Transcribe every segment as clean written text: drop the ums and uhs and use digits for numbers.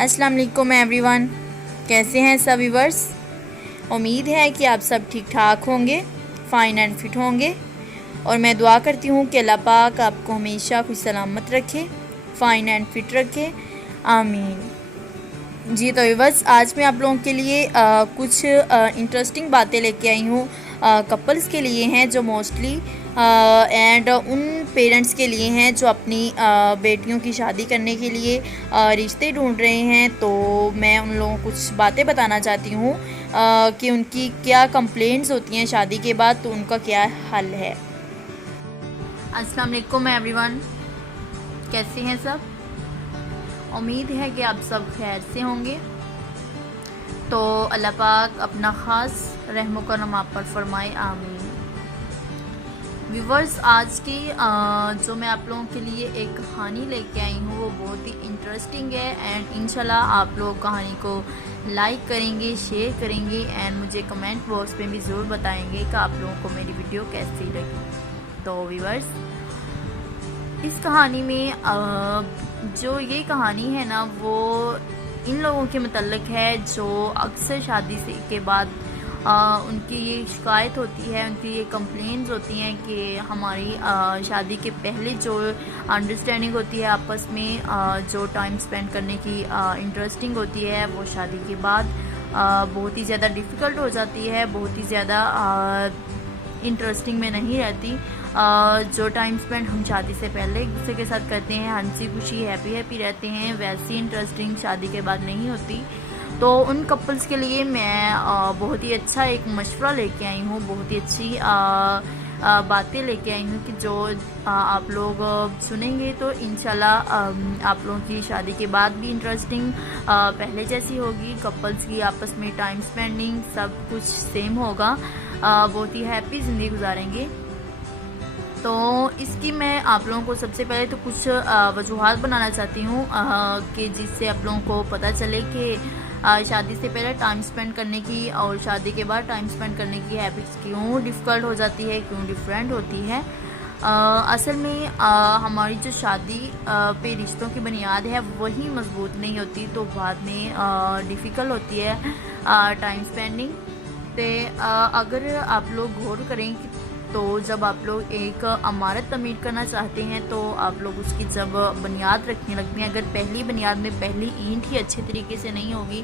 السلام علیکم every one, کیسے ہیں سب ویورس؟ امید ہے کہ آپ سب ٹھیک ٹھاک ہوں گے، فائن اینڈ فٹ ہوں گے، اور میں دعا کرتی ہوں کہ اللہ پاک آپ کو ہمیشہ خوش سلامت رکھے، فائن اینڈ فٹ رکھے، آمین۔ جی تو ویورس، آج میں آپ لوگوں کے لیے کچھ انٹرسٹنگ باتیں لے کے آئی ہوں کپلز کے لیے ہیں، جو موسٹلی اینڈ ان پیرنٹس کے لیے ہیں جو اپنی بیٹیوں کی شادی کرنے کے لیے رشتے ڈھونڈ رہے ہیں۔ تو میں ان لوگوں کو کچھ باتیں بتانا چاہتی ہوں کہ ان کی کیا کمپلینٹس ہوتی ہیں شادی کے بعد، تو ان کا کیا حل ہے۔ السلام علیکم ایوری ون، کیسے ہیں سب؟ امید ہے کہ آپ سب خیر سے ہوں گے۔ تو اللہ پاک اپنا خاص رحم و کرم آپ پر فرمائے، آمین۔ ویورز، آج کی جو میں آپ لوگوں کے لیے ایک کہانی لے کے آئی ہوں وہ بہت ہی انٹرسٹنگ ہے، اینڈ انشاءاللہ آپ لوگ کہانی کو لائک کریں گے، شیئر کریں گے، اینڈ مجھے کمنٹ باکس میں بھی ضرور بتائیں گے کہ آپ لوگوں کو میری ویڈیو کیسی لگی۔ تو ویورز، اس کہانی میں جو یہ کہانی ہے نا، وہ ان لوگوں کے متعلق ہے جو اکثر شادی سے کے بعد ان کی یہ شکایت ہوتی ہے، ان کی یہ کمپلینز ہوتی ہیں کہ ہماری شادی کے پہلے جو انڈرسٹینڈنگ ہوتی ہے آپس میں، جو ٹائم سپینڈ کرنے کی انٹرسٹنگ ہوتی ہے، وہ شادی کے بعد بہت ہی زیادہ ڈیفیکلٹ ہو جاتی ہے، بہت ہی زیادہ انٹرسٹنگ میں نہیں رہتی۔ جو ٹائم سپینڈ ہم شادی سے پہلے ایک دوسرے کے ساتھ کرتے ہیں، ہنسی خوشی ہیپی رہتے ہیں، ویسی انٹرسٹنگ شادی کے بعد نہیں ہوتی۔ تو ان کپلز کے لیے میں بہت ہی اچھا ایک مشورہ لے کے آئی ہوں، بہت ہی اچھی باتیں لے کے آئی ہوں کہ جو آپ لوگ سنیں گے تو انشاءاللہ آپ لوگوں کی شادی کے بعد بھی انٹرسٹنگ پہلے جیسی ہوگی، کپلز کی آپس میں ٹائم سپینڈنگ سب کچھ سیم ہوگا، بہت ہی ہیپی زندگی گزاریں گے۔ تو اس کی میں آپ لوگوں کو سب سے پہلے تو کچھ وجوہات بنانا چاہتی ہوں کہ جس سے آپ لوگوں کو پتہ چلے کہ شادی سے پہلے ٹائم سپینڈ کرنے کی اور شادی کے بعد ٹائم سپینڈ کرنے کی ہیبٹس کیوں ڈیفیکلٹ ہو جاتی ہے، کیوں ڈیفرینٹ ہوتی ہے۔ اصل میں ہماری جو شادی پہ رشتوں کی بنیاد ہے وہی مضبوط نہیں ہوتی، تو بعد میں ڈیفیکلٹ ہوتی ہے ٹائم سپینڈنگ۔ تو اگر آپ لوگ غور کریں تو جب آپ لوگ ایک عمارت تعمیر کرنا چاہتے ہیں تو آپ لوگ اس کی جب بنیاد رکھنے لگتے ہیں، اگر پہلی بنیاد میں پہلی اینٹ ہی اچھے طریقے سے نہیں ہوگی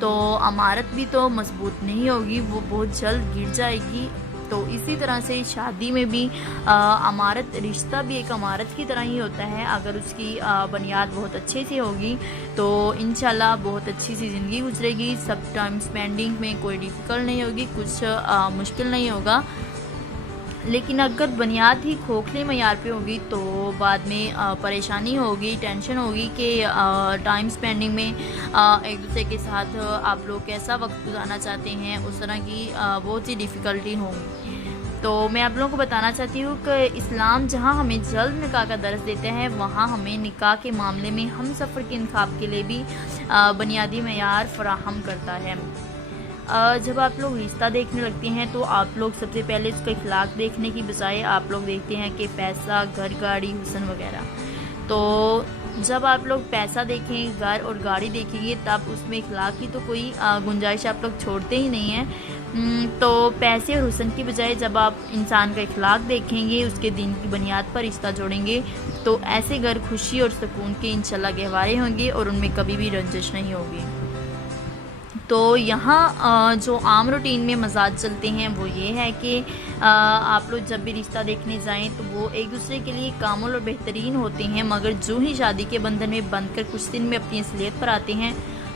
تو عمارت بھی تو مضبوط نہیں ہوگی، وہ بہت جلد گر جائے گی۔ تو اسی طرح سے شادی میں بھی عمارت، رشتہ بھی ایک عمارت کی طرح ہی ہوتا ہے، اگر اس کی بنیاد بہت اچھے سے ہوگی تو انشاءاللہ بہت اچھی سی زندگی گزرے گی، سب ٹائم سپینڈنگ میں کوئی ڈیفیکلٹ نہیں ہوگی، کچھ مشکل نہیں ہوگا۔ لیکن اگر بنیاد ہی کھوکھلے معیار پہ ہوگی تو بعد میں پریشانی ہوگی، ٹینشن ہوگی کہ ٹائم سپینڈنگ میں ایک دوسرے کے ساتھ آپ لوگ کیسا وقت گزارنا چاہتے ہیں، اس طرح کی بہت سی ڈیفیکلٹی ہوگی۔ تو میں آپ لوگوں کو بتانا چاہتی ہوں کہ اسلام جہاں ہمیں جلد نکاح کا درس دیتا ہے، وہاں ہمیں نکاح کے معاملے میں ہم سفر کے انتخاب کے لیے بھی بنیادی معیار فراہم کرتا ہے۔ جب آپ لوگ رشتہ دیکھنے لگتے ہیں تو آپ لوگ سب سے پہلے اس کا اخلاق دیکھنے کی بجائے آپ لوگ دیکھتے ہیں کہ پیسہ، گھر، گاڑی، حسن وغیرہ۔ تو جب آپ لوگ پیسہ دیکھیں، گھر اور گاڑی دیکھیں گے تب اس میں اخلاق کی تو کوئی گنجائش آپ لوگ چھوڑتے ہی نہیں ہیں۔ تو پیسے اور حسن کی بجائے جب آپ انسان کا اخلاق دیکھیں گے، اس کے دین کی بنیاد پر رشتہ جوڑیں گے تو ایسے گھر خوشی اور سکون کے انشاءاللہ گہوارے ہوں گے اور ان میں کبھی بھی رنجش نہیں ہوگی۔ تو یہاں جو عام روٹین میں مزاج چلتے ہیں وہ یہ ہے کہ آپ لوگ جب بھی رشتہ دیکھنے جائیں تو وہ ایک دوسرے کے لیے کامل اور بہترین ہوتے ہیں، مگر جو ہی شادی کے بندھن میں بندھ کر کچھ دن میں اپنی اصلیت پر آتے ہیں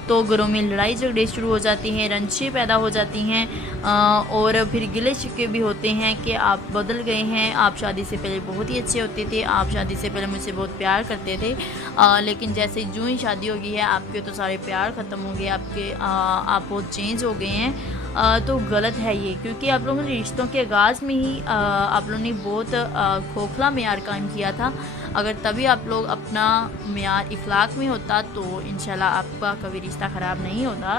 تو گھروں میں لڑائی جھگڑے شروع ہو جاتی ہیں، رنجشیں پیدا ہو جاتی ہیں، اور پھر گلے شکوے بھی ہوتے ہیں کہ آپ بدل گئے ہیں، آپ شادی سے پہلے بہت ہی اچھے ہوتے تھے، آپ شادی سے پہلے مجھ سے بہت پیار کرتے تھے، لیکن جیسے جو ہی شادی ہو گئی ہے آپ کے تو سارے پیار ختم ہو گئے، آپ بہت چینج ہو گئے ہیں۔ تو غلط ہے یہ، کیونکہ آپ لوگوں نے رشتوں کے آغاز میں ہی آپ لوگوں نے بہت کھوکھلا معیار قائم کیا تھا۔ اگر تبھی آپ لوگ اپنا معیار اخلاق میں ہوتا تو انشاءاللہ آپ کا کبھی رشتہ خراب نہیں ہوتا۔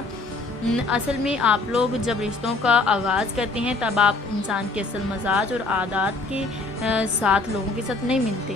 اصل میں آپ لوگ جب رشتوں کا آغاز کرتے ہیں تب آپ انسان کے اصل مزاج اور عادات کے ساتھ لوگوں کے ساتھ نہیں ملتے،